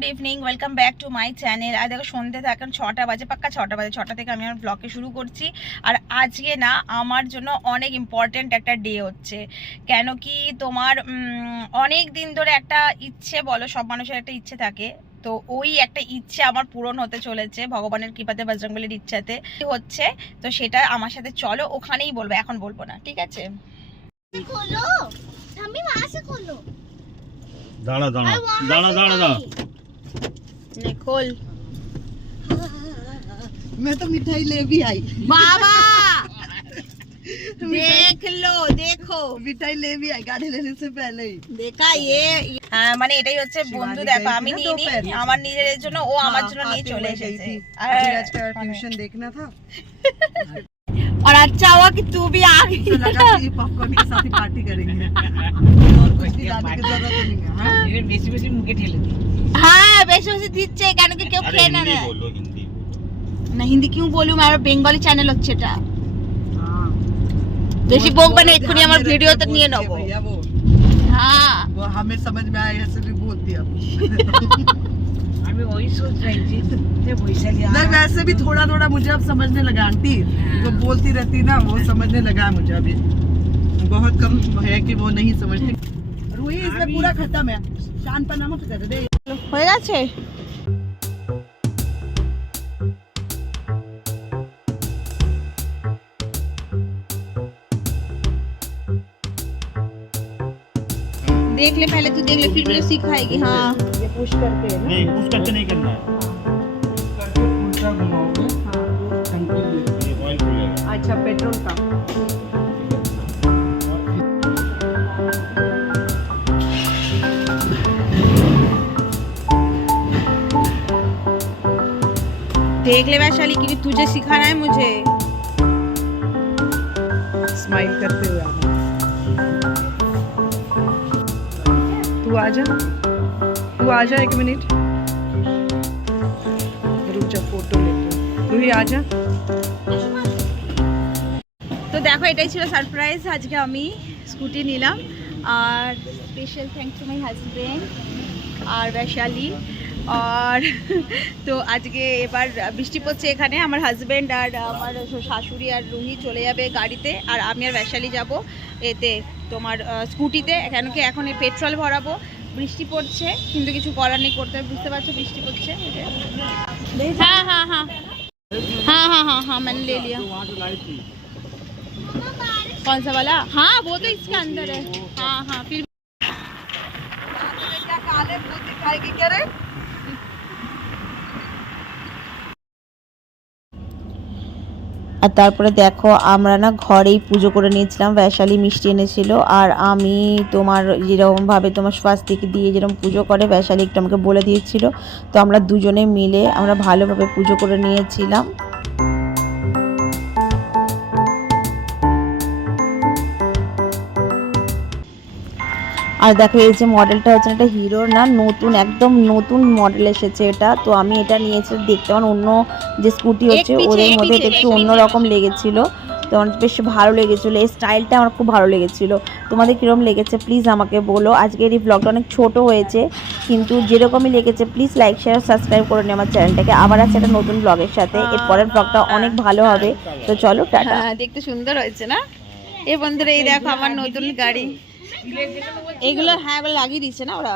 Good evening, welcome back to my channel. আর দেখো সন্ধ্যে এখন 6টা বাজে, পাক্কা 6টা বাজে। 6টা থেকে আমি আমার ব্লগকে শুরু করছি। আর আজকে না আমার জন্য অনেক ইম্পর্টেন্ট একটা ডে হচ্ছে। কেন কি তোমার অনেক দিন ধরে একটা ইচ্ছে, বলো সব মানুষের একটা ইচ্ছে থাকে, তো ওই একটা ইচ্ছে আমার পূরণ হতে চলেছে ভগবানের কৃপাতে, বজরংবলীর ইচ্ছাতে হচ্ছে। তো সেটা আমার সাথে চলো, ওখানেই বলবো, এখন বলবো না, ঠিক আছে? दाना दाना दाना दाना दाना खोल। मैं तो मिठाई ले भी आई। बाबा देख लो, देखो मिठाई ले भी आई गाड़ी लेने से पहले ही देखा ये মানে এটাই হচ্ছে বন্ধু। দেখো আমি নিয়ে নি আমার নিজের জন্য, ও আমার জন্য নিয়ে চলে এসেছে। आज का ट्यूशन देखना था और अच्छा हुआ कि तू भी आ गई। तो लगा कि पॉपकॉर्न के साथ ही पार्टी करेंगे और कुछ दिलाने की जरूरत नहीं है। हां ये बेसी बेसी मुके ठेले दी। हां বেশি বেশি দিচ্ছে কেন কি কেউ খেয়ে না রে। बोलो हिंदी না হিন্দি কিউ বলুম, আমার বেঙ্গলি চ্যানেল হচ্ছে এটা। हां বেশি বকবে না, এক্ষুনি আমার ভিডিওতে নিয়ে নেব। भैया वो हां वो हमें समझ में आया ऐसे भी बोलती अब। मैं वही सोच रही थी कि वैशाली नहीं वैसे भी थोड़ा थोड़ा मुझे अब समझने लगा आंटी, जो बोलती रहती ना वो समझने लगा है मुझे अभी। बहुत कम है कि वो नहीं समझती। रूही इसमें पूरा खत्म है, शान पर नमक कर दे। হয়ে গেছে। देख ले पहले, तू देख ले फिर मुझे सिखाएगी। हाँ ये पुश करके है ना, नहीं पुश करके नहीं करना है, उल्टा घुमाओगे। हाँ ये ऑयल खुलेगा। अच्छा पेट्रोल का देख ले वैशाली, क्योंकि तुझे सिखाना है मुझे। स्माइल करते हुए आना। तू आ जा 1 मिनट, रुक जा फोटो लेते। रूही आ जा। তো দেখো এটাই ছিল সারপ্রাইজ। আজকে আমি স্কুটি নিলাম, আর special thanks to my husband আর বৈশালী। আর তো আজকে এবার বৃষ্টি পড়ছে এখানে, আমার হাজবেন্ড আর আমার শাশুড়ি আর রুহি চলে যাবে গাড়িতে, আর আমি আর বৈশালী যাব এতে তোমার স্কুটিতে। কেন কি এখন এই পেট্রোল ভরাবো, বৃষ্টি পড়ছে কিন্তু কিছু করার নেই, করতে বুঝতে পারছো বৃষ্টি পড়ছে। হ্যাঁ হ্যাঁ হ্যাঁ हाँ हाँ हाँ हाँ मैंने ले लिया। कौन सा वाला? हाँ वो तो इसके अंदर है। हाँ हाँ फिर क्या काले भूत दिखाएगी क्या रे? আর তারপরে দেখো আমরা না ঘরেই পুজো করে নিয়েছিলাম। বৈশালী মিষ্টি এনেছিল, আর আমি তোমার যেরকমভাবে তোমার স্বাস্তিক দিয়ে যেরকম পুজো করে বৈশালী একটু আমাকে বলে দিয়েছিল, তো আমরা দুজনে মিলে আমরা ভালোভাবে পুজো করে নিয়েছিলাম। আর দেখো এই যে মডেলটা হচ্ছে একটা হিরোর না, নতুন একদম নতুন মডেল এসেছে এটা। তো আমি এটা নিয়েছি, দেখতে আমার অন্য যে স্কুটি হচ্ছে ওদের মধ্যে এটা একটু অন্যরকম লেগেছিল, তো আমার বেশ ভালো লেগেছিলো। এই স্টাইলটা আমার খুব ভালো লেগেছিলো। তোমাদের কীরকম লেগেছে প্লিজ আমাকে বলো। আজকের এই ব্লগটা অনেক ছোট হয়েছে, কিন্তু যেরকমই লেগেছে প্লিজ লাইক শেয়ার সাবস্ক্রাইব করে নিও আমার চ্যানেলটাকে। আবার আছে একটা নতুন ব্লগের সাথে, এর পরের ব্লগটা অনেক ভালো হবে। তো চলো টাটা। দেখতে সুন্দর হয়েছে না এই বন্ধুরা? এই দেখো আমার নতুন গাড়ি, এগুলো হ্যাঁ এবার লাগিয়ে দিচ্ছে না ওরা।